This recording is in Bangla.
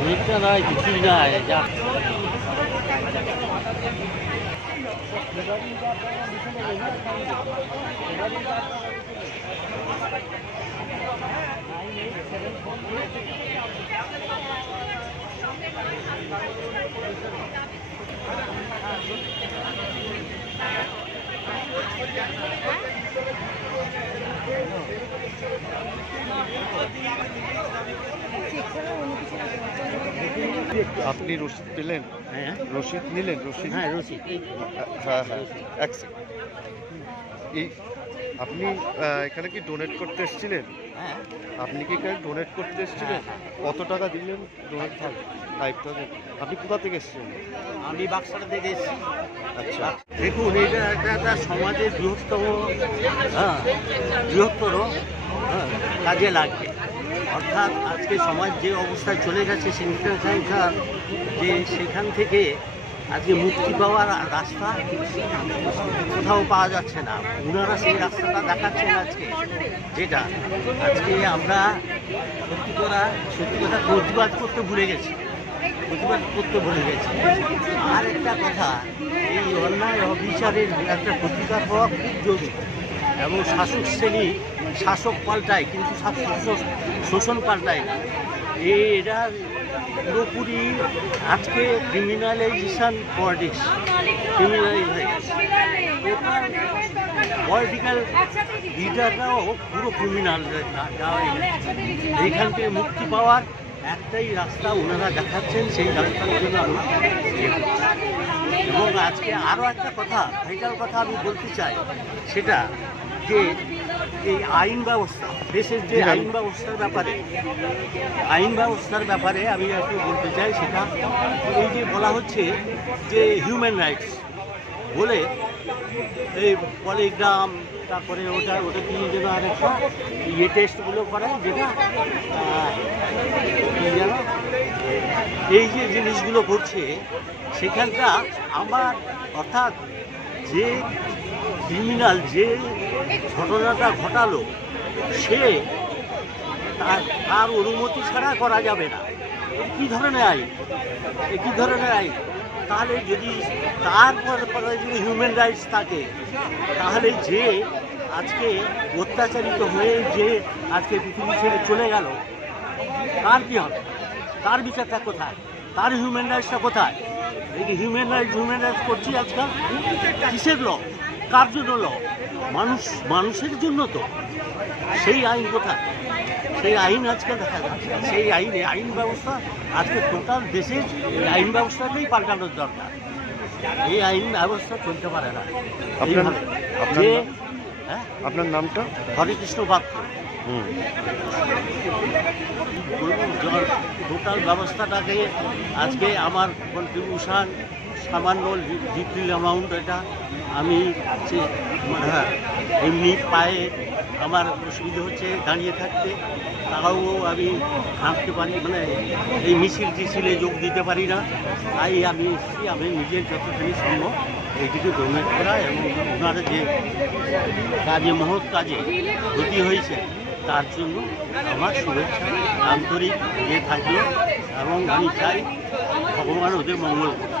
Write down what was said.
অনেকটা নয়, কিছুই না যা। আপনি রসিদ পেলেন? হ্যাঁ, রসিদ নিলেন? রসিদ? হ্যাঁ রসিদ। হ্যাঁ হ্যাঁ, এক সেকেন্ড। এই আপনি এখানে কি ডোনেট করতে এসেছিলেন? হ্যাঁ, আপনি কি এখানে ডোনেট করতে এসেছিলেন? কত টাকা দিলেন ডোনেট? 5,000। আপনি কোথা থেকে এসেছেন? আমি বাক্সাটা থেকে এসেছি। আচ্ছা, দেখুন, এটা একটা সমাজের বৃহত্তর বৃহত্তর কাজে লাগবে। অর্থাৎ আজকে সমাজ যে অবস্থায় চলে গেছে সেখান থেকে আজকে মুক্তি পাওয়ার রাস্তা কোথাও পাওয়া যাচ্ছে না। ওনারা সেই রাস্তাটা দেখাচ্ছেন আজকে, যেটা আজকে আমরা সত্যি কথা প্রতিবাদ করতে ভুলে গেছি। আর একটা কথা, এই অন্যায় অবিচারের একটা প্রতিকার হওয়া খুব জরুরি। এবং শাসক শ্রেণী শাসক পাল্টায়, কিন্তু শোষণ পাল্টায় না। এরা পুরোপুরি আজকে ক্রিমিনালাইজেশন পলিটিক্স, ক্রিমিনালাইজ হয়ে গেছে। পলিটিক্যাল লিডাররাও পুরো ক্রিমিনাল এইখান থেকে মুক্তি পাওয়ার একটাই রাস্তা ওনারা দেখাচ্ছেন, সেই রাস্তার জন্য আমরা এবং আজকে আরও একটা কথা, ভাইটাল কথা আমি বলতে চাই, সেটা যে এই আইন ব্যবস্থা, দেশের যে আইন ব্যবস্থার ব্যাপারে আমি একটু বলতে চাই। সেটা এই যে বলা হচ্ছে যে হিউম্যান রাইটস বলে এই পলিগ্রাম, তারপরে ওটা কি যেন আরেকটা টেস্টগুলো করায়, যেটা যেন এই যে জিনিসগুলো করছে, সেখানটা আমার অর্থাৎ যে ক্রিমিনাল, যে ঘটনাটা ঘটালো, সে তার অনুমতি ছাড়া করা যাবে না। কী ধরনের আইন? তাহলে যদি তারপরে যদি হিউম্যান রাইটস থাকে, তাহলে যে আজকে অত্যাচারিত হয়ে যে আজকে পৃথিবী ছেড়ে চলে গেল, তার কী হবে? তার বিচারটা কোথায়? তার হিউম্যান রাইটসটা কোথায়? এই যে হিউম্যান রাইটস করছি আজকাল, কিসের ল? কার জন্য ল? মানুষের জন্য তো। সেই আইন কোথায়? সেই আইন আজকে দেখা যাচ্ছে। সেই আইন ব্যবস্থা আজকে টোটাল দেশের আইন ব্যবস্থাটাই পাল্টানোর দরকার। এই আইন ব্যবস্থা চলতে পারে না। আপনার নামটা? হরেকৃষ্ণ পাত্র। টোটাল ব্যবস্থাটাকে আজকে আমার কন্ট্রিবিউশন সামান্য লিটল অ্যামাউন্ট, এটা আমি এমনি পায়ে আমার অসুবিধা হচ্ছে দাঁড়িয়ে থাকতে, তাও আমি হাঁটতে পারি, এই মিছিলে যোগ দিতে পারি না। তাই আমি এসেছি, আমি নিজের যতখানি সম্ভব এইটিকে ডোনেট করা, এবং ওনারা যে মহৎ কাজে ক্ষতি হয়েছে তার জন্য আমার শুভেচ্ছা আন্তরিক থাকলো, এবং আমি চাই ভগবান ওদের মঙ্গল করুন।